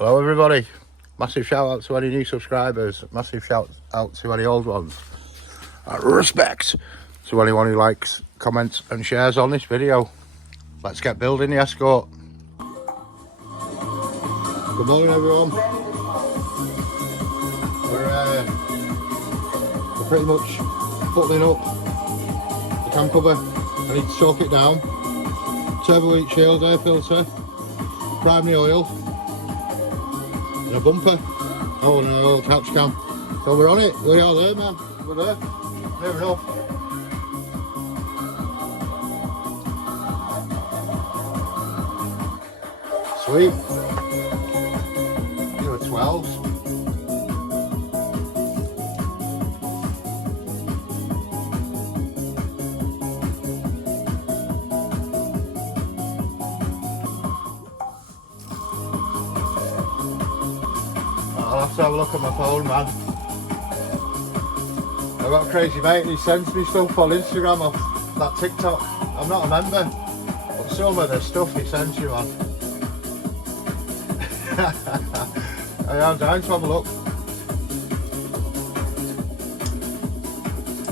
Hello everybody, massive shout out to any new subscribers, massive shout out to any old ones, and respect to anyone who likes, comments and shares on this video. Let's get building the Escort. Good morning everyone. We're pretty much putting up the cam cover. I need to soak it down. Turbo heat shield, air filter, primary oil, and a bumper. Oh, and an oil couch cam. So we're on it. We are there, man. We're there. Near enough. Sweet. You're a 12s. I'll have to have a look at my phone, man. I've got a crazy mate and he sends me stuff on Instagram off that TikTok. I'm not a member, but some of the stuff he sends you, man. I'm down to have a look.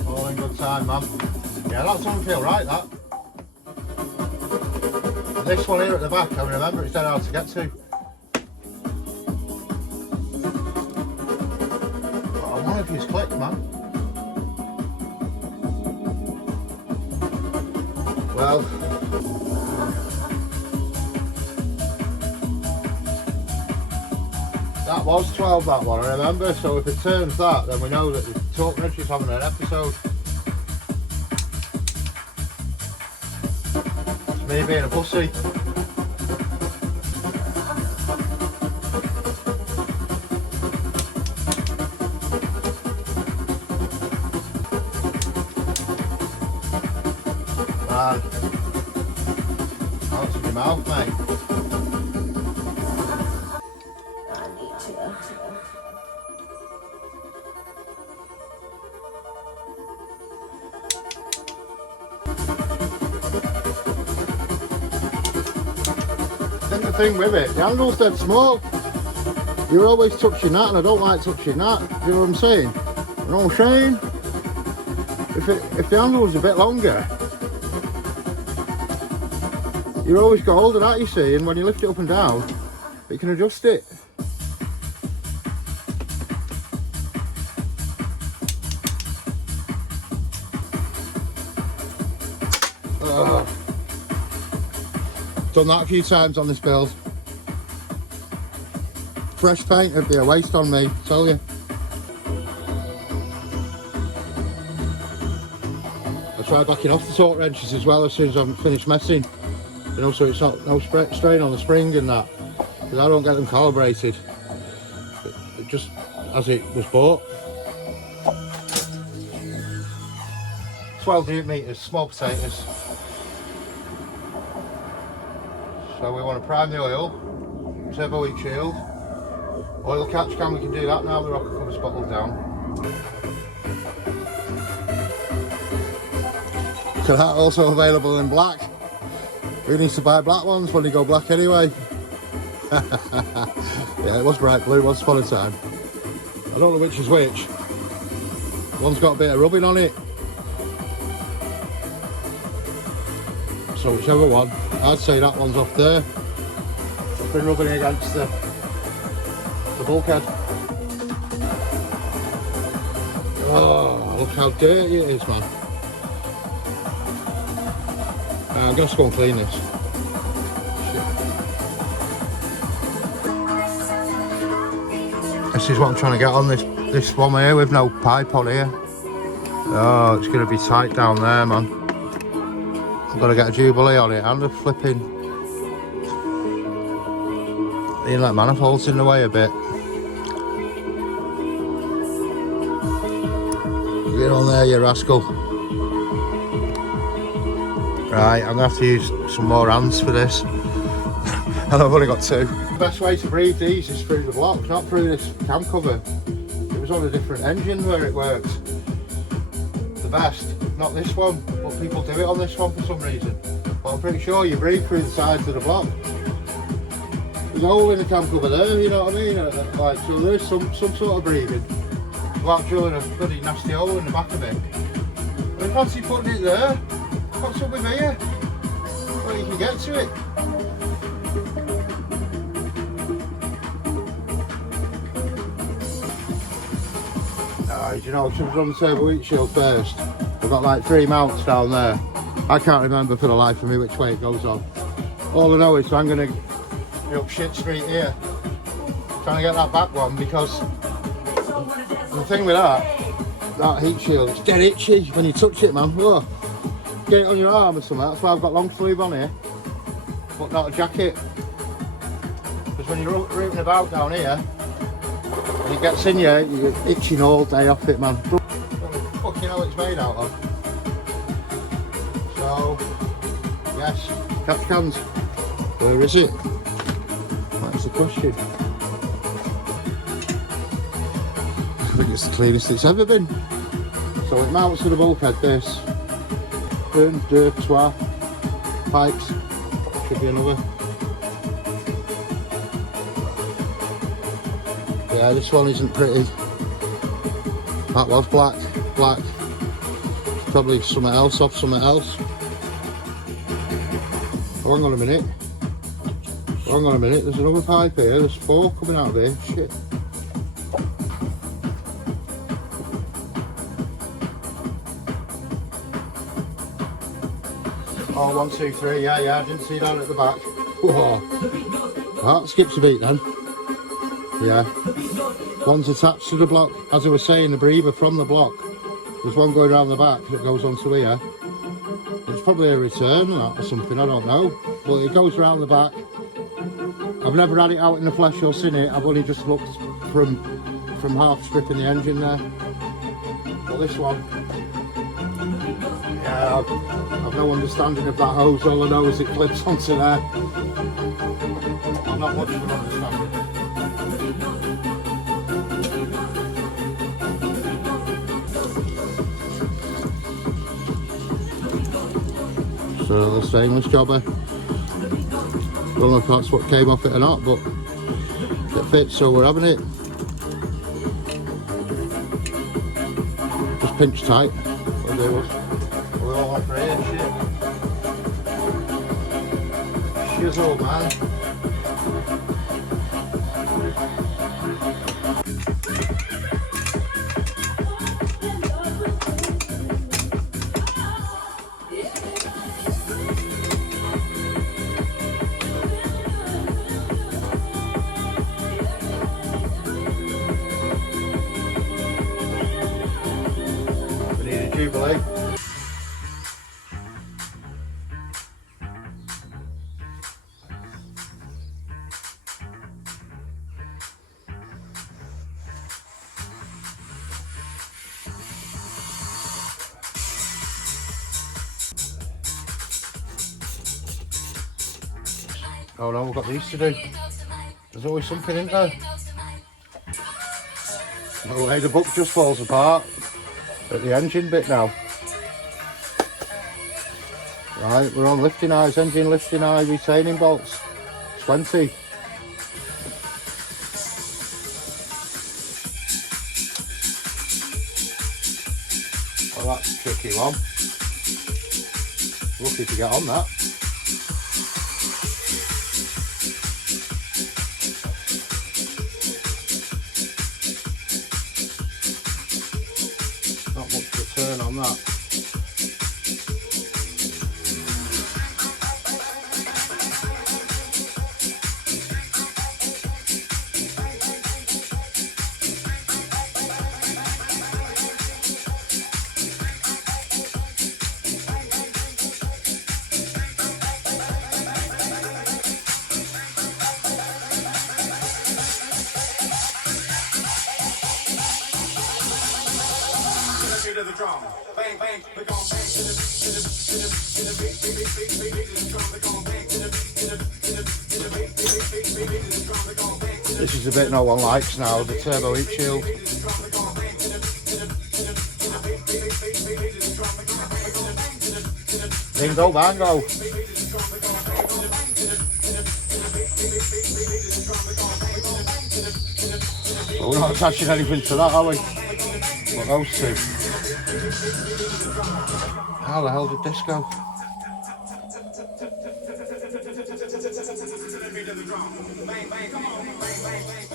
All in good time, man. Yeah, that doesn't feel right, that. And this one here at the back, I remember it's dead hard to get to. If he's clicked, man. Well, that was 12, that one, I remember. So if it turns that, then we know that the Talk Rich is having an episode. It's me being a pussy. Man, out of your mouth, mate. I need to. I think the thing with it, the handle's dead small. You're always touching that, and I don't like touching that. You know what I'm saying? You know what I'm saying? If the handle was a bit longer, you always got hold of that, you see, and when you lift it up and down, you can adjust it. Done that a few times on this build. Fresh paint would be a waste on me, tell you. I try backing off the torque wrenches as well as soon as I'm finished messing. You know, so it's not no strain on the spring and that, because I don't get them calibrated. It just as it was bought. 12 Newton meters, small potatoes. So we want to prime the oil, turbo heat shield, oil catch cam. We can do that now. The rocker cover's bottled down. So that also available in black. Who needs to buy black ones when they go black anyway? Yeah, it was bright blue once upon a time. I don't know which is which. One's got a bit of rubbing on it. So whichever one, I'd say that one's off there. It's been rubbing against the bulkhead. Oh, look how dirty it is, man. I'm going to go and clean this. Shit. This is what I'm trying to get on this one here with no pipe on here. Oh, it's going to be tight down there, man. I've got to get a Jubilee on it and a flipping... The inlet manifold's in the way a bit. Get on there, you rascal. Right, I'm going to have to use some more hands for this. And I've only got two. The best way to breathe these is through the blocks, not through this cam cover. It was on a different engine where it worked. The best, not this one, but people do it on this one for some reason. But I'm pretty sure you breathe through the sides of the block. There's a hole in the cam cover there, you know what I mean? Like, so there's some sort of breathing. Without drilling a bloody nasty hole in the back of it. I fancy putting it there. What's up with here? Well, you can get to it. You know, should have done the turbo heat shield first. I've got like 3 mounts down there. I can't remember for the life of me which way it goes on. All I know is I'm going to be up shit street here, trying to get that back one, because the thing with that heat shield, it's dead itchy when you touch it, man. Whoa. Get it on your arm or something. That's why I've got long sleeve on here, but not a jacket. Because when you're rooting about down here, and it gets in you, you're itching all day off it, man. Fucking hell, it's made out of. So, yes, catch cans. Where is it? That's the question. I think it's the cleanest it's ever been. So it mounts to the bulkhead, this. Burn, dirt, twat, pipes. Should be another. Yeah, this one isn't pretty. That was black. Probably something else off something else. Oh, hang on a minute. There's another pipe here. There's 4 coming out of here. Shit. Oh, 1, 2, 3. Yeah, I didn't see that at the back. Whoa. That skips a beat then. Yeah. One's attached to the block. As I was saying, the breather from the block. There's one going around the back that goes onto here. It's probably a return or something, I don't know. But it goes around the back. I've never had it out in the flesh or seen it. I've only just looked from half stripping the engine there. But this one, yeah, I've no understanding of that hose. All I know is it clips onto there. Not much of an understanding. So the stainless jobber. Don't know if that's what came off it or not, but it fits, so we're having it. Just pinch tight. We're all up here, shit. She's old, man. Jubilee. Oh no, we've got these to do. There's always something in there. No way, the book just falls apart at the engine bit now. Right, we're on lifting eyes, engine lifting eye, retaining bolts. 20. Oh, that's a tricky one. Lucky to get on that. Not much to turn on that. To the drum, bang bang, we're gon' bang to the beat, beat, beat, beat, beat, beat, to the drum, we're gon' bang to the beat, beat, beat, beat, beat, beat, to the drum, we're gon' bang to the. This is the bit no one likes now, the turbo heat shield. Bingo bango. But we're not attaching anything to that, are we? But those two. How the hell did this go?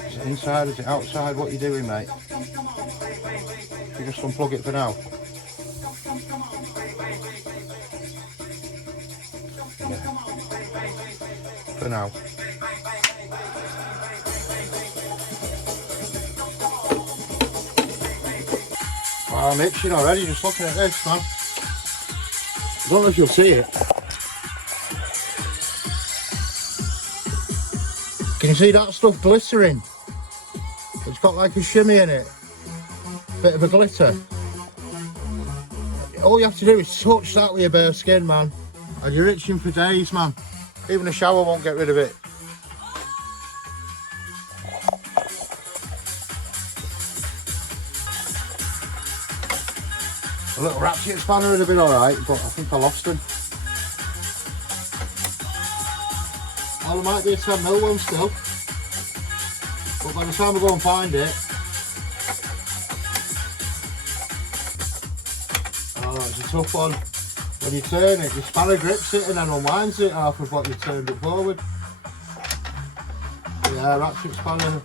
Is it inside? Is it outside? What are you doing, mate? You just unplug it for now. Yeah. For now. Wow, I'm itching already just looking at this, man. I don't know if you'll see it. Can you see that stuff glittering? It's got like a shimmy in it. Bit of a glitter. All you have to do is touch that with your bare skin, man. And you're itching for days, man. Even a shower won't get rid of it. A little ratchet spanner would have been alright, but I think I lost him. Well, there might be a 10mm one still. But by the time I go and find it... Oh, it's a tough one. When you turn it, the spanner grips it and then unwinds it half of what you turned it forward. Yeah, ratchet spanner.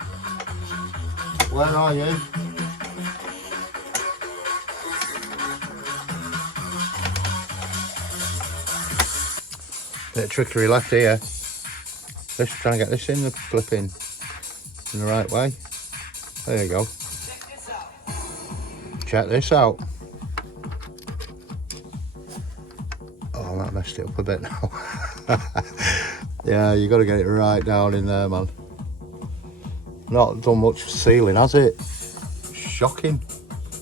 Where are you? Bit of trickery left here. Just trying to get this in the clip in the right way. There you go. Check this out. Oh, that messed it up a bit now. Yeah, you got to get it right down in there, man. Not done much sealing, has it? Shocking.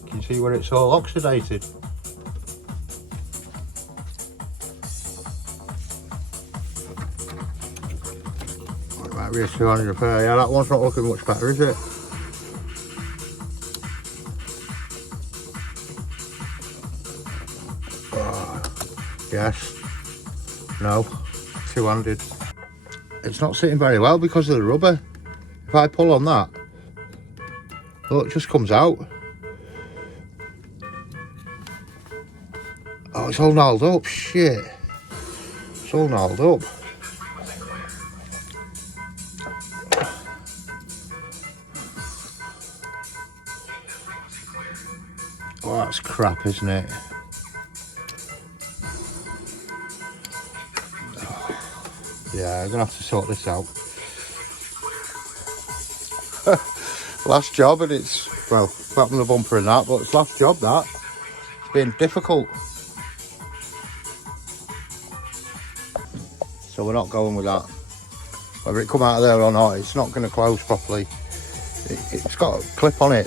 Can you see where it's all oxidated? Might be a 200 repair. Yeah, that one's not looking much better, is it? Yes. No. Two-handed. It's not sitting very well because of the rubber. If I pull on that, look, it just comes out. Oh, it's all gnarled up. Shit. It's all gnarled up. Oh, that's crap, isn't it? Yeah, I'm gonna have to sort this out. Last job, and it's, well, apart from the bumper and that, but it's last job that. It's been difficult. So we're not going with that. Whether it come out of there or not, it's not going to close properly. It's got a clip on it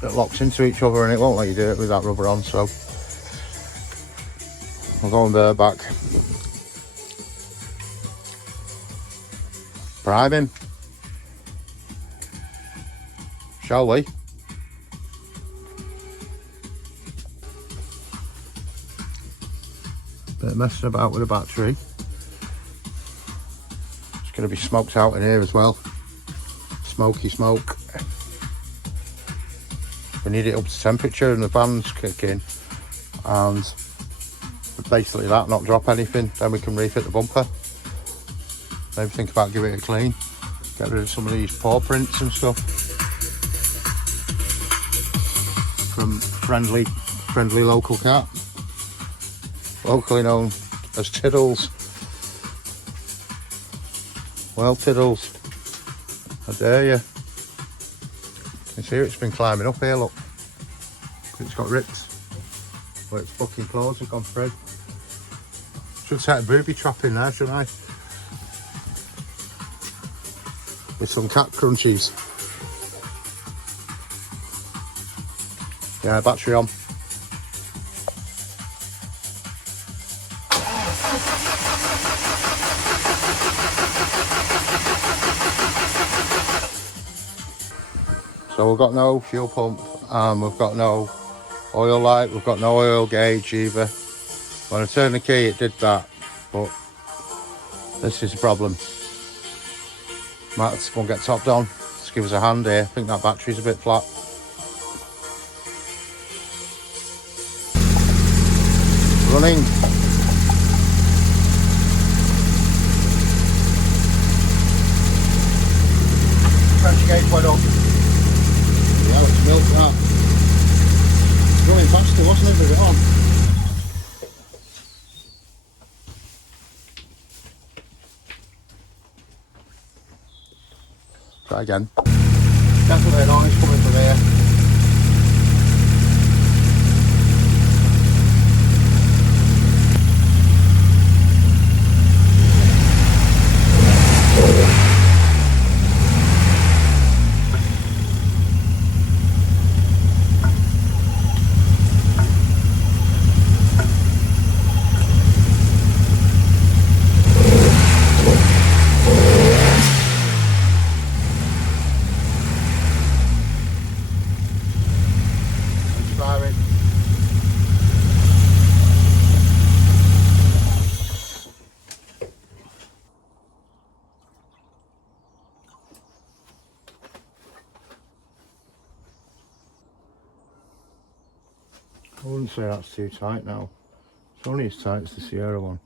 that locks into each other, and it won't let you do it with that rubber on, so we're going there back. Prime him. Shall we? Bit of messing about with the battery. It's going to be smoked out in here as well. Smoky smoke. We need it up to temperature and the fans kick in. And basically that, not drop anything. Then we can refit the bumper. Maybe think about giving it a clean. Get rid of some of these paw prints and stuff. From friendly local cat. Locally known as Tiddles. Well, Tiddles, I dare you. You can see it's been climbing up here, look. It's got ripped. But its fucking claws have gone through. Should set a booby trap in there, shouldn't I? With some cat crunchies. Yeah, battery on. So we've got no fuel pump, we've got no oil light, we've got no oil gauge either. When I turned the key it did that, but this is a problem. Might go and get topped on, give us a hand here. I think that battery's a bit flat. Running. Pressure gauge went up. Yeah, it's milk that. Running faster, wasn't it, with it on? Try again. Definitely a noise coming from here. I wouldn't say that's too tight now. It's only as tight as the Sierra one.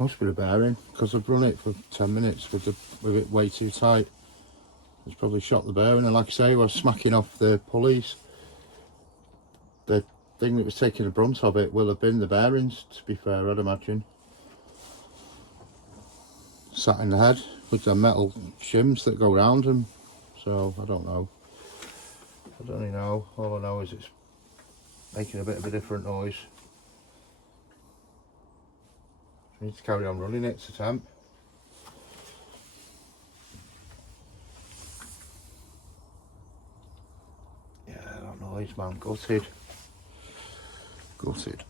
Must be the bearing, because I've run it for 10 minutes with it way too tight. It's probably shot the bearing, and like I say, we're smacking off the pulleys. The thing that was taking the brunt of it will have been the bearings, to be fair, I'd imagine. Sat in the head with the metal shims that go around them, so I don't know. I don't really know. All I know is it's making a bit of a different noise. I need to carry on running it to temp. Yeah, that noise, man. Gutted. Gutted.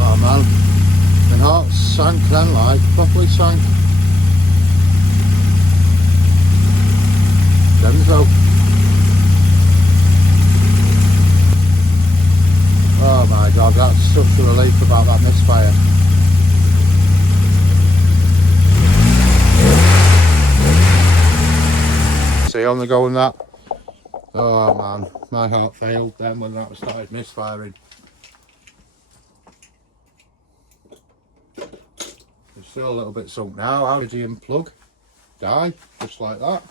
Oh man, my heart sank then, like, properly sank. Denso. Oh my god, that's such a relief about that Misfire. See on the go in that. Oh man, my heart failed then when that started misfiring. It's still a little bit sunk now. How did he unplug? Die, just like that.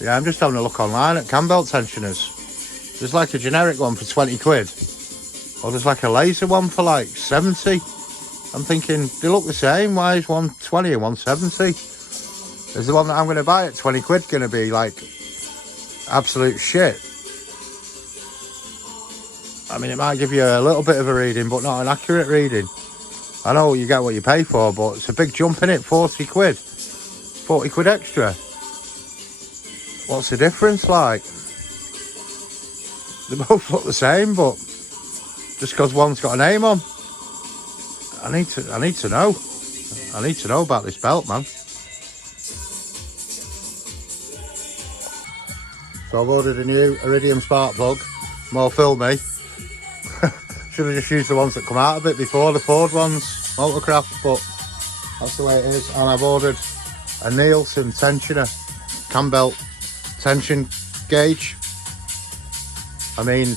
Yeah, I'm just having a look online at cam belt tensioners. There's like a generic one for 20 quid. Or there's like a laser one for like 70. I'm thinking, they look the same. Why is one 20 and one 70? Is the one that I'm going to buy at 20 quid going to be like absolute shit? I mean, it might give you a little bit of a reading, but not an accurate reading. I know you get what you pay for, but it's a big jump in it, 40 quid. 40 quid extra. What's the difference like? They both look the same, but just because one's got a name on. I need to know. I need to know about this belt, man. So I've ordered a new Iridium spark plug, more filmy. Should have just used the ones that come out of it before, the Ford ones, Motorcraft, but that's the way it is. And I've ordered a Nielsen tensioner, cam belt tension gauge. I mean,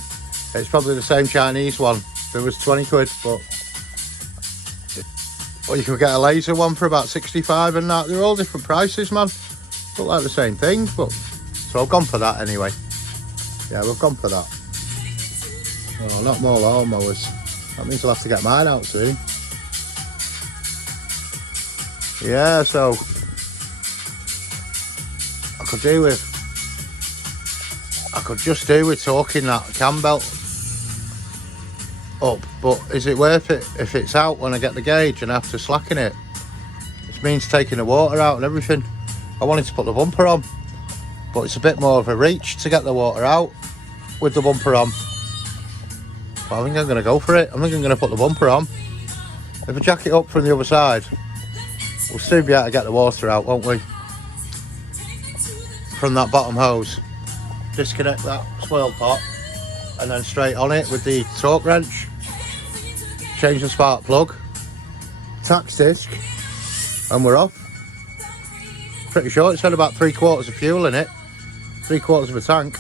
it's probably the same Chinese one. There was 20 quid, but well, you could get a laser one for about 65 and that. They're all different prices, man. Look like the same thing, but so I've gone for that anyway. Yeah, we've gone for that. Oh, not more lawnmowers. That means I'll have to get mine out soon. Yeah, so I could just do with torquing that cam belt up, but is it worth it if it's out when I get the gauge and I have to slacken it? This means taking the water out and everything. I wanted to put the bumper on, but it's a bit more of a reach to get the water out with the bumper on. But I think I'm going to go for it. I think I'm going to put the bumper on. If I jack it up from the other side, we'll soon be able to get the water out, won't we? From that bottom hose. Disconnect that swirl pot and then straight on it with the torque wrench. Change the spark plug, tax disc, and we're off. Pretty sure it said about 3/4 of fuel in it, 3/4 of a tank,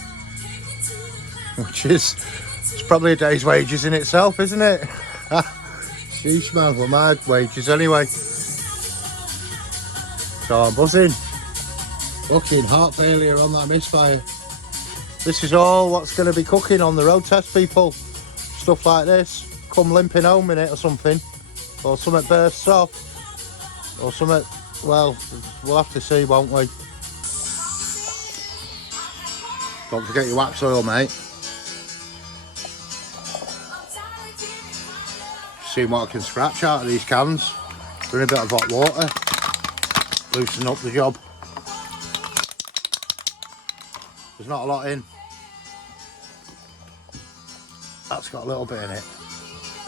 which is it's probably a day's wages in itself, isn't it? Sheesh, man, well, my wages anyway. So I'm buzzing. Fucking heart failure on that Misfire. This is all what's going to be cooking on the road test, people. Stuff like this. Come limping home in it or something. Or something bursts off. Or something, well, we'll have to see, won't we? Don't forget your wax oil, mate. See what I can scratch out of these cans. They're in a bit of hot water. Loosen up the job. There's not a lot in. That's got a little bit in it.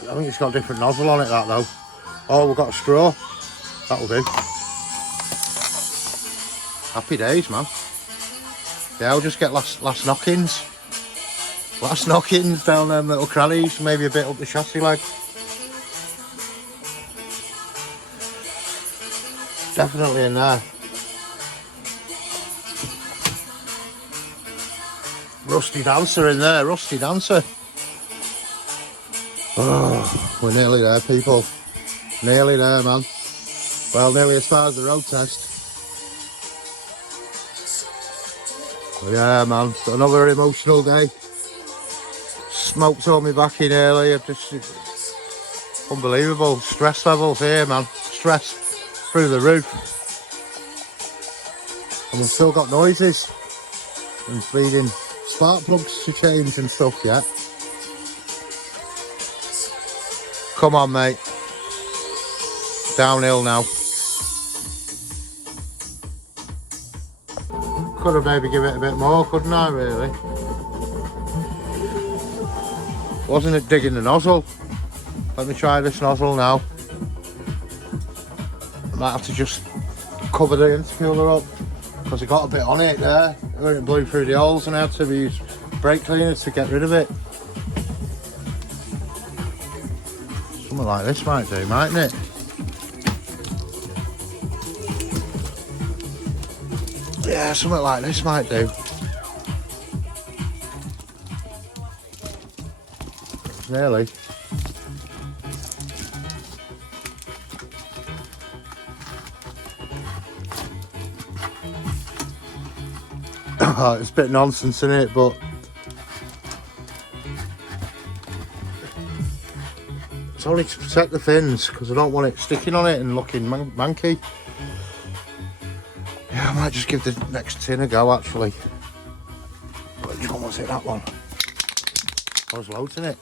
I think it's got a different nozzle on it, that though. Oh, we've got a straw. That'll do. Happy days, man. Yeah, I'll just get last knockings. Last knockings down them little crannies, maybe a bit up the chassis leg. Definitely in there. Rusty Dancer in there, Rusty Dancer. Oh, we're nearly there, people. Nearly there, man. Well, nearly as far as the road test. Yeah, man, another emotional day. Smoke tore me back in early. Just unbelievable. Stress levels here, man. Stress through the roof. And we've still got noises. And feeding spark plugs to change and stuff yet. Come on, mate. Downhill now. Could have maybe give it a bit more, couldn't I, really? Wasn't it digging the nozzle? Let me try this nozzle now. I might have to just cover the intercooler up because it got a bit on it there. It blew through the holes and I had to use brake cleaners to get rid of it. Something like this might do, mightn't it? Yeah, something like this might do. Nearly. It's a bit nonsense in it, but it's only to protect the fins because I don't want it sticking on it and looking manky. Yeah, I might just give the next tin a go actually. Which one was it? That one. I was loading it.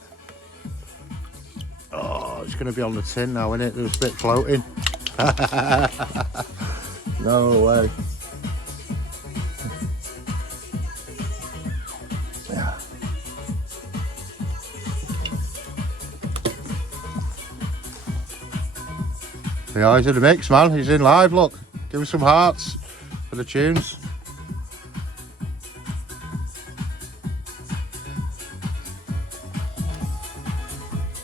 Oh, it's going to be on the tin now, isn't it? There's a bit floating. No way. Yeah. Yeah, he's in the mix, man. He's in live, look. Give him some hearts for the tunes.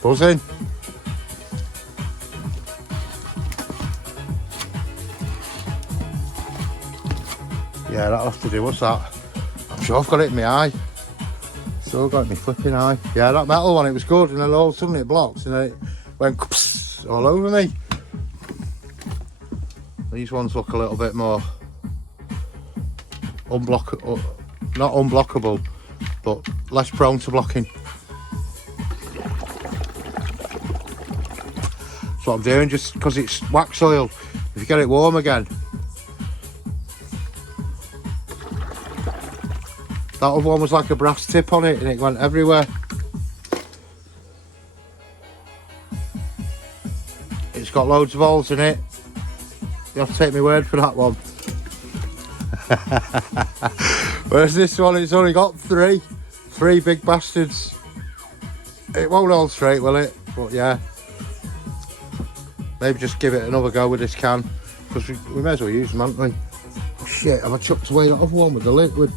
Buzzing. Yeah, that'll have to do. What's that? I'm sure I've got it in my eye. Still got it in my flipping eye. Yeah, that metal one, it was good, and then all of a sudden it blocked, and then it went all over me. These ones look a little bit more unblockable, not unblockable, but less prone to blocking. That's what I'm doing, just because it's wax oil. If you get it warm again. That other one was like a brass tip on it and it went everywhere. It's got loads of holes in it. You have to take my word for that one. Whereas this one, it's only got three big bastards. It won't hold straight, will it? But yeah, maybe just give it another go with this can, because we may as well use them, haven't we? Oh, shit, have I chucked away that other one with the liquid?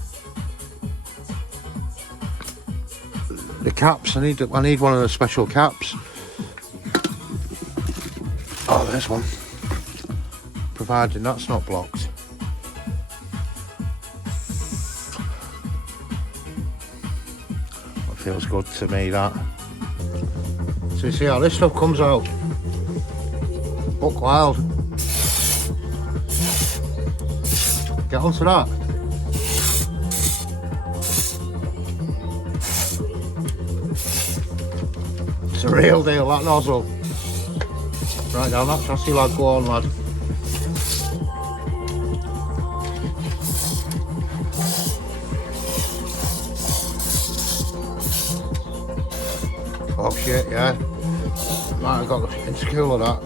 The caps, I need one of the special caps. Oh, there's one. Providing that's not blocked. That feels good to me, that. So you see how this stuff comes out. Buck wild. Get onto that. It's a real deal, that nozzle. Right down that chassis, lad. Go on, lad. Oh shit, yeah. Might have got the intercooler of that.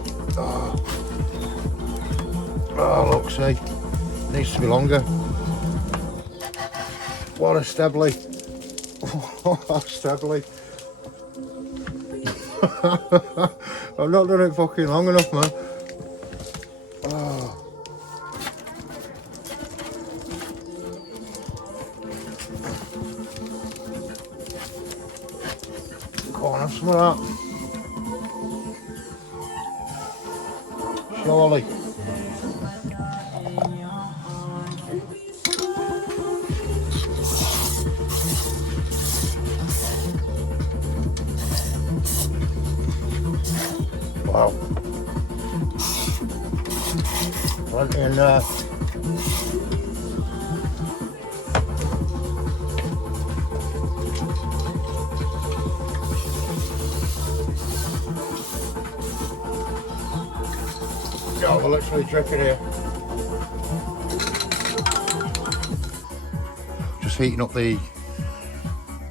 Oh, look, see. Needs to be longer. What a Stebley. What a Stebley. I've not done it fucking long enough, man. Oh. Go on, have some of that. Surely. Wow. Plenty in there. Yeah, we're literally dripping here. Just heating up the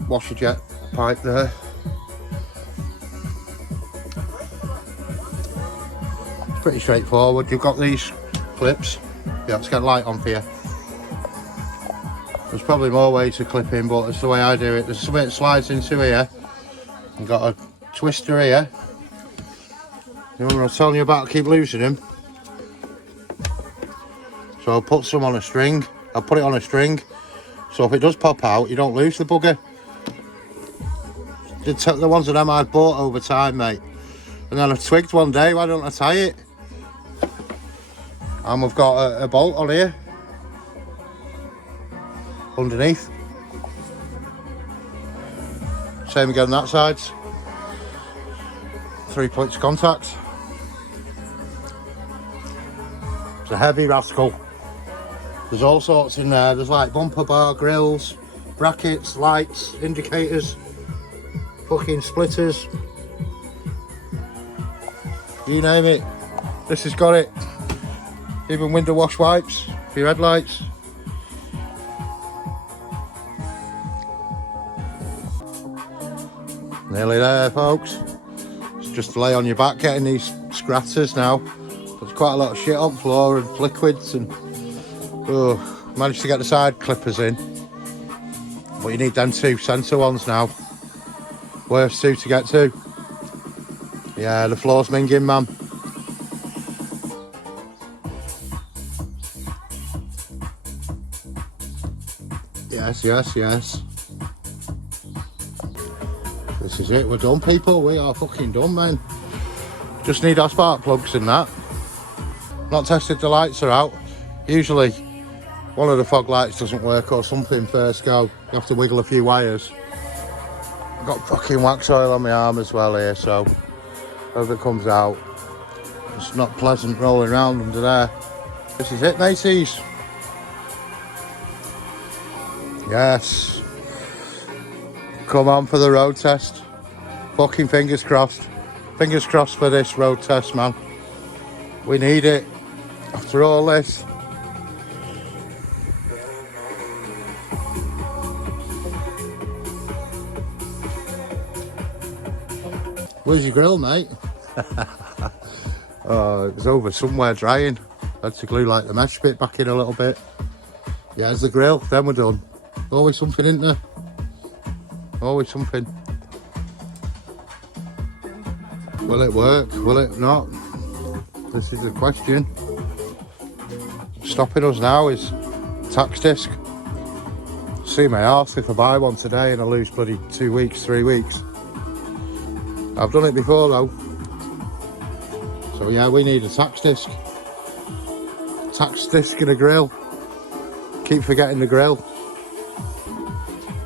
washer jet pipe there. Pretty straightforward. You've got these clips. Yeah, let's get light on for you. There's probably more ways to clip in, but it's the way I do it. There's something that slides into here. You've got a twister here. You know what I was telling you about? I keep losing them. So I'll put some on a string. I'll put it on a string. So if it does pop out, you don't lose the bugger. The ones of them I've bought over time, mate. And then I twigged one day, why don't I tie it? And we've got a bolt on here underneath. Same again on that side. 3 points of contact. It's a heavy rascal. There's all sorts in there. There's like bumper bar, grills, brackets, lights, indicators, fucking splitters. You name it. This has got it. Even window wash wipes for your headlights. Nearly there, folks. It's just to lay on your back getting these scratters now. There's quite a lot of shit on the floor and liquids, and managed to get the side clippers in. But you need them two centre ones now. Worst two to get to. Yeah, the floor's minging, man. Yes, yes, yes. This is it, we're done, people. We are fucking done, man. Just need our spark plugs and that. Not tested the lights are out. Usually one of the fog lights doesn't work or something first go. You have to wiggle a few wires. I've got fucking wax oil on my arm as well here, so hope it comes out. It's not pleasant rolling around under there. This is it, mateys. Yes. Come on for the road test. Fucking fingers crossed. Fingers crossed for this road test, man. We need it. After all this. Where's your grill, mate? Oh, it was over somewhere drying. Had to glue like the mesh bit back in a little bit. Yeah, there's the grill. Then we're done. Always something, isn't there? Always something. Will it work? Will it not? This is the question. Stopping us now is tax disc. See my arse if I buy one today and I lose bloody 2 weeks, 3 weeks. I've done it before though. So yeah, we need a tax disc. Tax disc and a grill. Keep forgetting the grill.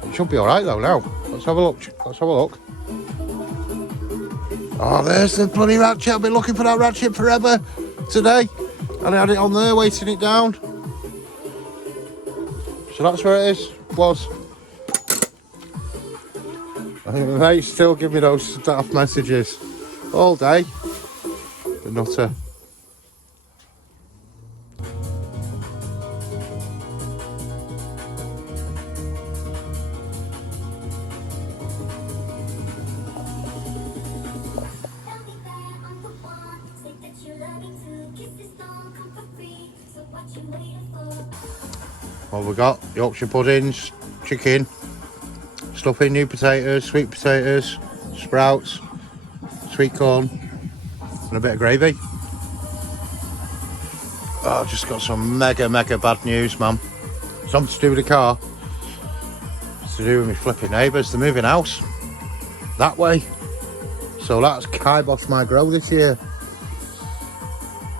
It should be alright though now. Let's have a look. Let's have a look. Oh, there's the bloody ratchet. I've been looking for that ratchet forever today. And I had it on there, weighting it down. So that's where it is. Was. I think the mate still give me those staff messages all day. The nutter. What we got? Yorkshire puddings, chicken, stuffing, new potatoes, sweet potatoes, sprouts, sweet corn, and a bit of gravy. Oh, I've just got some mega bad news, man. Something to do with the car. It's to do with my flipping neighbours. They're moving house that way. So that's kiboshed my grow this year.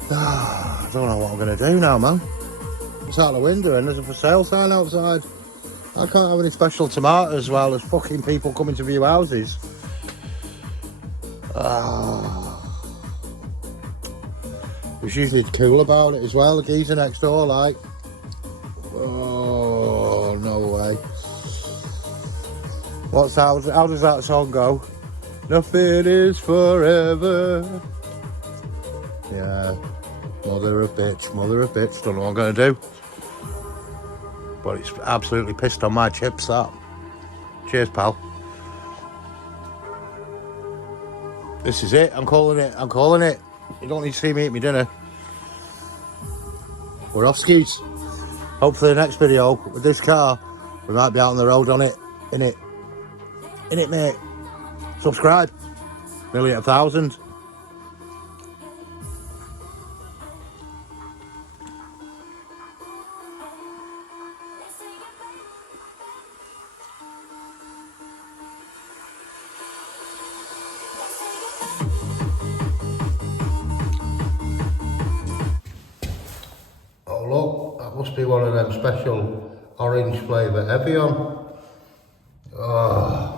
I don't know what I'm going to do now, man. It's out the window and there's a for sale sign outside. I can't have any special tomatoes while there's fucking people coming to view houses. He's usually cool about it as well. The geezer next door, like, oh, no way. How does that song go? Nothing is forever. Yeah, mother of bitch. Don't know what I'm going to do. But it's absolutely pissed on my chips, that. Cheers, pal. This is it. I'm calling it. You don't need to see me eat my dinner. We're off skis. Hopefully the next video with this car, we might be out on the road on it. In it, mate. Subscribe. Nearly 1,000. Oh look, that must be one of them special orange flavour Evian. Oh.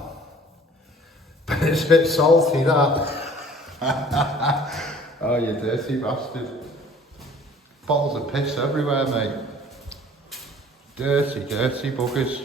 But it's a bit salty, that. Oh, you dirty bastard. Bottles of piss everywhere, mate. Dirty buggers.